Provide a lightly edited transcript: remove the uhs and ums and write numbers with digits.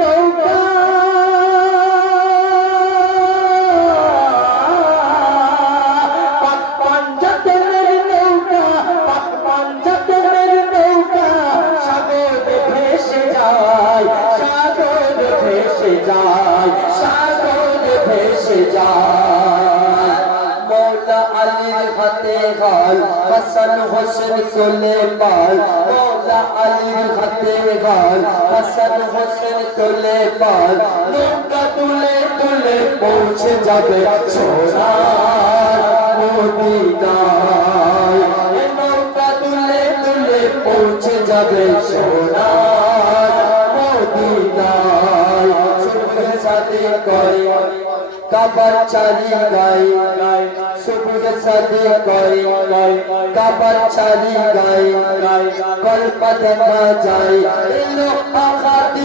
নৌকা পাঞ্জাবের নৌকা পাঞ্জাবের নৌকা সাগরে ভেসে যায় সাগরে ভেসে যায় সাগরে ভেসে যায় মৌলা আলীর হাতে গাল হাসান হোসেন তোলে পাল মৌলা আলীর হাতে গাল হাসান হোসেন তোলে পাল নৌকা তুলে তুলে পৌঁছে যাবে সোনার মদিনায় নৌকা তুলে তুলে পৌঁছে যাবে সোনার মদিনায় সুবহ সাদে কয় কাবার চারি গায় সুবহ সাদে কয় কাবার চারি গায় কল্প দেখা যায় এলো আখাতি